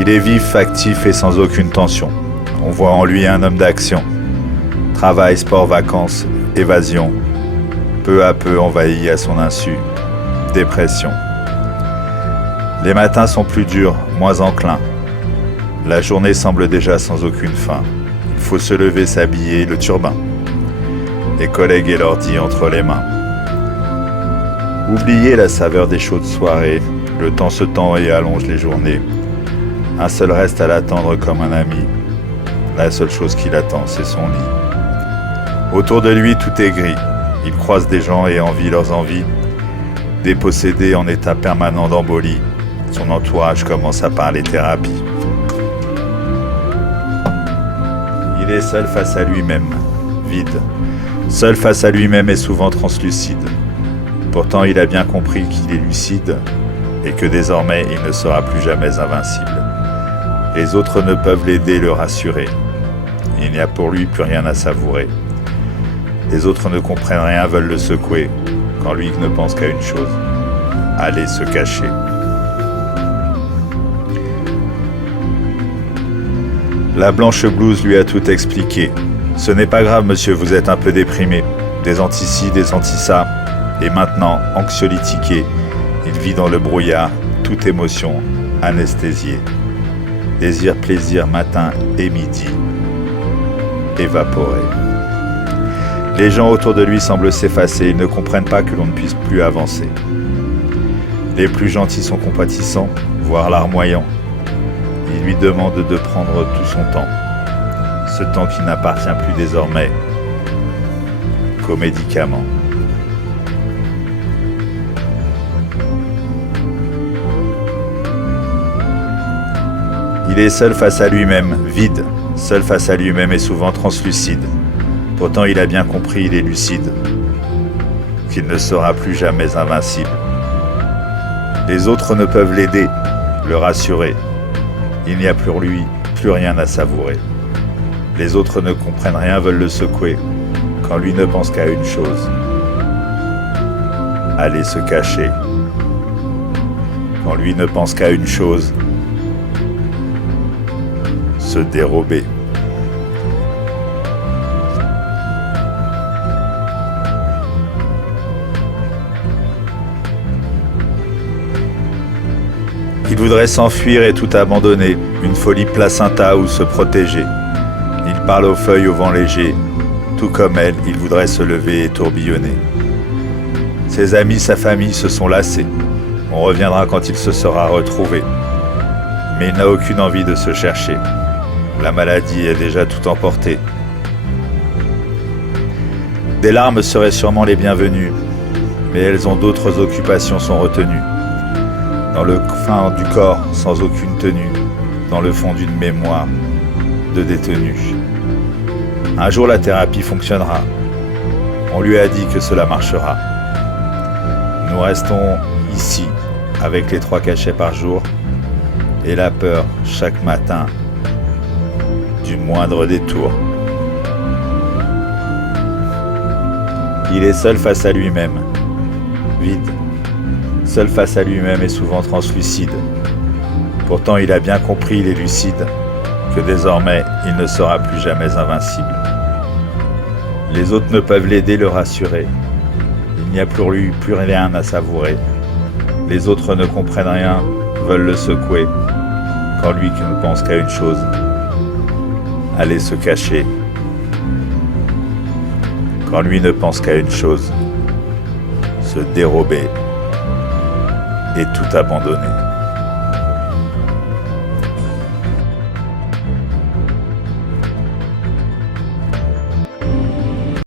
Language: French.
Il est vif, actif et sans aucune tension. On voit en lui un homme d'action. Travail, sport, vacances, évasion. Peu à peu envahi à son insu. Dépression. Les matins sont plus durs, moins enclins. La journée semble déjà sans aucune fin. Il faut se lever, s'habiller, le turbin. Les collègues et l'ordi entre les mains. Oubliez la saveur des chaudes soirées. Le temps se tend et allonge les journées. Un seul reste à l'attendre comme un ami. La seule chose qui l'attend, c'est son lit. Autour de lui, tout est gris. Il croise des gens et envie leurs envies. Dépossédé en état permanent d'embolie, son entourage commence à parler thérapie. Il est seul face à lui-même, vide. Seul face à lui-même et souvent translucide. Pourtant, il a bien compris qu'il est lucide et que désormais, il ne sera plus jamais invincible. Les autres ne peuvent l'aider, le rassurer. Il n'y a pour lui plus rien à savourer. Les autres ne comprennent rien, veulent le secouer, quand lui ne pense qu'à une chose, aller se cacher. La blanche blouse lui a tout expliqué. Ce n'est pas grave, monsieur, vous êtes un peu déprimé. Des anti-ci, des anti-ça. Et maintenant, anxiolytiqué, il vit dans le brouillard, toute émotion, anesthésiée. Désir, plaisir, matin et midi. Évaporé. Les gens autour de lui semblent s'effacer, ils ne comprennent pas que l'on ne puisse plus avancer. Les plus gentils sont compatissants, voire larmoyants. Ils lui demandent de prendre tout son temps, ce temps qui n'appartient plus désormais qu'aux médicaments. Il est seul face à lui-même, vide, seul face à lui-même et souvent translucide. Pourtant, il a bien compris, il est lucide, qu'il ne sera plus jamais invincible. Les autres ne peuvent l'aider, le rassurer. Il n'y a pour lui plus rien à savourer. Les autres ne comprennent rien, veulent le secouer, quand lui ne pense qu'à une chose, aller se cacher. Quand lui ne pense qu'à une chose, se dérober. Il voudrait s'enfuir et tout abandonner, une folie placenta où se protéger. Il parle aux feuilles au vent léger, tout comme elle, il voudrait se lever et tourbillonner. Ses amis, sa famille se sont lassés. On reviendra quand il se sera retrouvé. Mais il n'a aucune envie de se chercher. La maladie est déjà tout emportée. Des larmes seraient sûrement les bienvenues, mais elles ont d'autres occupations sont retenues. Dans le fin du corps, sans aucune tenue, dans le fond d'une mémoire de détenu. Un jour la thérapie fonctionnera. On lui a dit que cela marchera. Nous restons ici, avec les 3 cachets par jour, et la peur chaque matin du moindre détour. Il est seul face à lui-même, vide, seul face à lui-même et souvent translucide. Pourtant, il a bien compris, il est lucide, que désormais, il ne sera plus jamais invincible. Les autres ne peuvent l'aider, le rassurer. Il n'y a pour lui plus rien à savourer. Les autres ne comprennent rien, veulent le secouer, quand lui qui ne pense qu'à une chose, aller se cacher. Quand lui ne pense qu'à une chose, se dérober et tout abandonner.